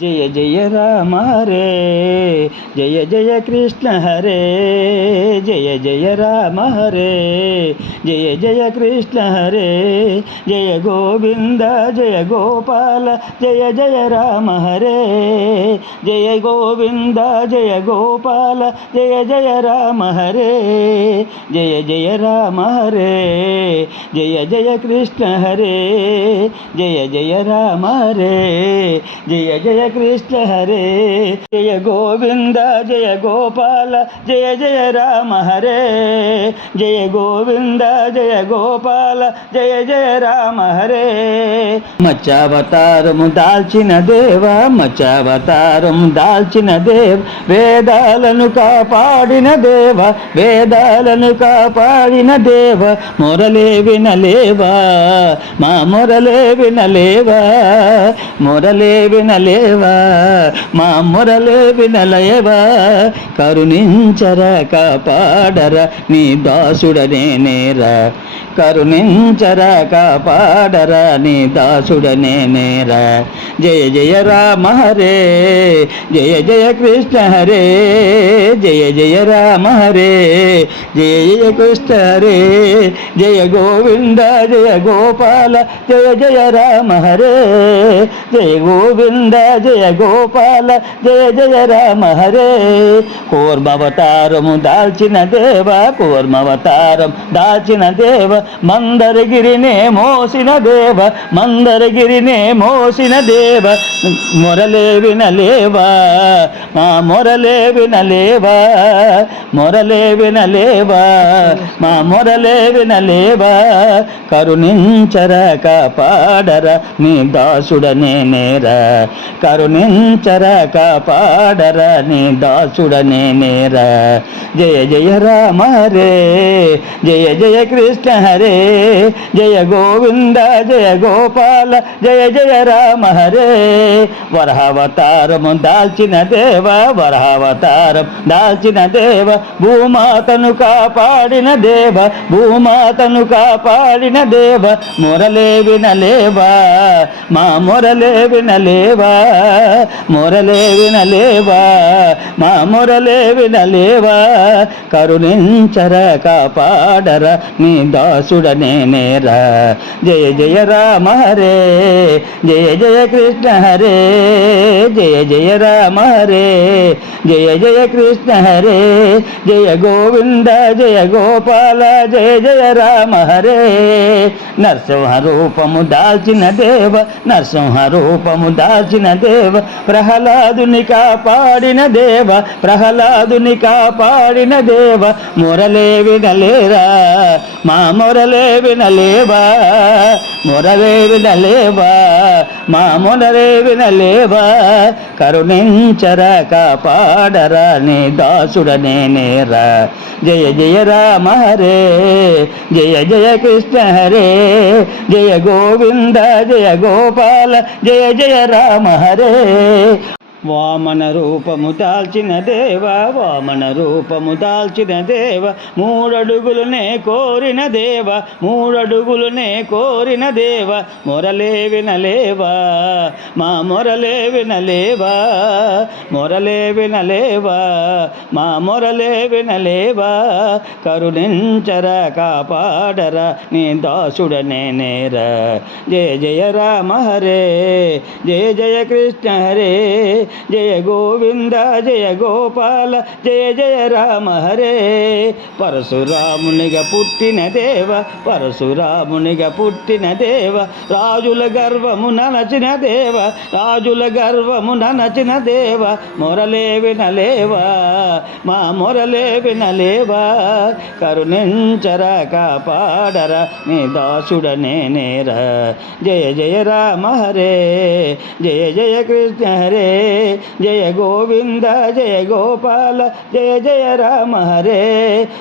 జయ జయ రామ హరే జయ జయ కృష్ణ హరే జయ జయ రామ హరే జయ జయ కృష్ణ హరే జయ గోవింద జయ గోపాల జయ జయ రామ హరే జయ గోవింద జయ గోపాల జయ జయ రామ హరే జయ జయ రామ హరే జయ జయ కృష్ణ హరే జయ జయ రామ హరే జయ జయ కృష్ణ హరే. జయ గోవింద జయ గోపాల జయ జయ రామ హరే. జయ గోవింద జయ గోపాల జయ జయ రామ హరే. మచ్చావతారము దాల్చిన దేవ మచ్చావతారము దాల్చిన దేవ వేదాలను కాపాడిన దేవ వేదాలను కాపాడిన దేవ మొరలే వినలేవా మా మొరలే వినలేవా మొరలే వినలేవా. మా మొరలు వినలేవా కరుణించర కాపాడర నీ దాసుడనే నేరా. కరుణించర కాపాడర నీ దాసుడనే నేరా. జయ జయ రామ హరే జయ జయ కృష్ణ హరే జయ జయ రామ హరే జయ జయ కృష్ణ హరే జయ గోవింద జయ గోపాల జయ జయ రామ హరే జయ గోవింద జయ గోపాల జయ జయ రామ హరే. కూర్మవతారము దాల్చిన దేవ కూర్మవతారం దాల్చిన దేవ మందరగిరినే మోసిన దేవ మందరగిరినే మోసిన దేవ మొరలే వినలేవా మా మొరలే వినలేవా మొరలే వినలేవా మా మొరలే వినలేవా కరుణించర కాపాడర నీ దాసుడనే నేరా. కరుణించర కాపాడర నీ దాసుడనే నేర. జయ జయ రామ రే జయ జయ కృష్ణ హరే జయ గోవింద జయ గోపాల జయ జయ రామ హరే. వరహావతారము దాల్చిన దేవ వరహావతారం దాల్చిన దేవ భూమాతను కాపాడిన దేవ భూమాతను కాపాడిన దేవ మొరలే వినలేవా మా మొరలే వినలేవా మొరలే వినలేవా మా మొరలే వినలేవా కరుణించర కాపాడర నీ దాసుడ నేనేరా జయ జయ రామ హరే జయ జయ కృష్ణ హరే జయ జయ రామ హరే జయ జయ కృష్ణ హరే జయ గోవింద జయ గోపాల జయ జయ రామ హరే. నరసింహ రూపము దాల్చిన దేవ నరసింహ రూపము దాల్చిన దేవ ప్రహ్లాదుని కాపాడిన దేవ ప్రహ్లాదుని కాపాడిన దేవ మొరలే వినలేరా మా మొరలే వినలేవా మొరవే వినలేవా మా మొరవే వినలేవా కరుణించర కాపాడరా నీ దాసుడనే నేరా జయ జయ రామ హరే జయ జయ కృష్ణ హరే జయ గోవింద జయ గోపాల జయ జయ రామ హరే. వామన రూపము దాల్చిన దేవ వామన రూపము దాల్చిన దేవ మూడడుగులనే కోరిన దేవ మూడడుగులనే కోరిన దేవ మొరలే వినలేవా మా మొరలే వినలేవా మొరలే వినలేవా మా మొరలే వినలేవా కరుణించర కాపాడర నీ దాసుడనే నేర. జయ జయ రామ హరే జయ జయ కృష్ణ హరే జయ గోవింద జయ గోపాల జయ జయ రామ హరే. పరశురామునిగా పుట్టిన దేవ పరశురామునిగా పుట్టిన దేవ రాజుల గర్వము ననచిన దేవ రాజుల గర్వము ననచిన దేవ మొరలే వినలేవా మా మొరలే వినలేవా. కరుణించర కాపాడర నీ దాసుడనే నేర. జయ జయ రామ హరే జయ జయ కృష్ణ హరే. జయ గోవింద జయ గోపాల జయ జయ రామ హరే.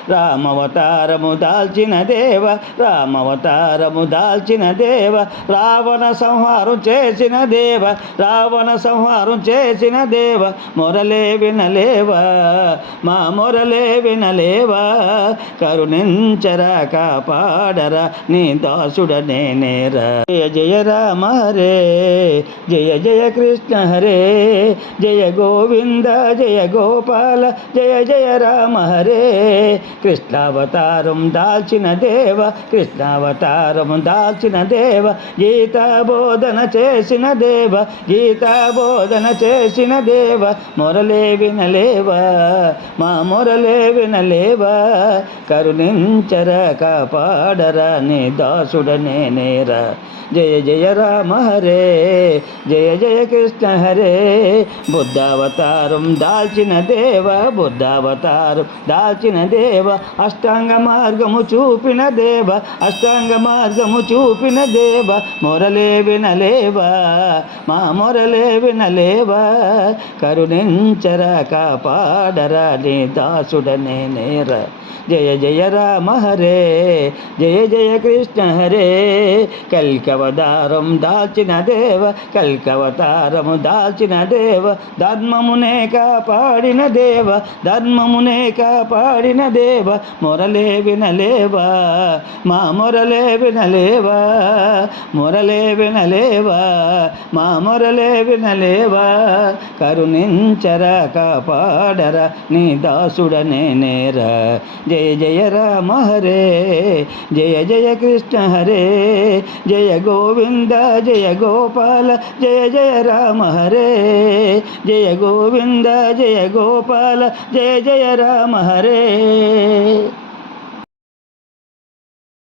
రామవతారము దాల్చిన దేవ రామవతారము దాల్చిన దేవ రావణ సంహారం చేసిన దేవ రావణ సంహారం చేసిన దేవ మొరలే వినలేవా మా మొరలే వినలేవా. కరుణించరా కాపాడరా నీ దాసుడ నేనేరా జయ జయ రామ హరే జయ జయ కృష్ణ హరే. జయ గోవింద జయ గోపాల జయ జయ రామ హరే. కృష్ణావతారం దాల్చిన దేవ కృష్ణావతారం దాల్చిన దేవ గీతా బోధన చేసిన దేవ గీతా బోధన చేసిన దేవ మొరలే వినలేవా మా మొరలే వినలేవా. కరుణించర కాపాడరా నీ దాసుడనే నేనేరా జయ జయ రామ హరే జయ జయ కృష్ణ హరే. బుద్ధావతారం దాల్చిన దేవ బుద్ధావతారం దాల్చిన దేవ అష్టాంగ మార్గము చూపిన దేవ అష్టాంగ మార్గము చూపిన దేవ మొరలే వినలేవా? మా మొరలే వినలేవా? కరుణించర కాపాడరా నీ దాసుడనే నేర. జయ జయ రామ హరే జయ జయ కృష్ణ హరే. కల్కవతారం దాల్చిన దేవ కల్కవతారము దాల్చిన దేవ దేవ ధర్మమునే కాపాడిన దేవ ధర్మమునే కాపాడిన దేవ మొరలే వినలేవా? మా మొరలే వినలేవా? మొరలే వినలేవా? మా మొరలే వినలేవా? కరుణించర కాపాడర నీ దాసుడనే నేరా. జయ జయ రామ హరే జయ జయ కృష్ణ హరే జయ గోవింద జయ గోపాల జయ జయ రామ హరే. జయ గోవింద జయ గోపాల జయ జయ రామ హరే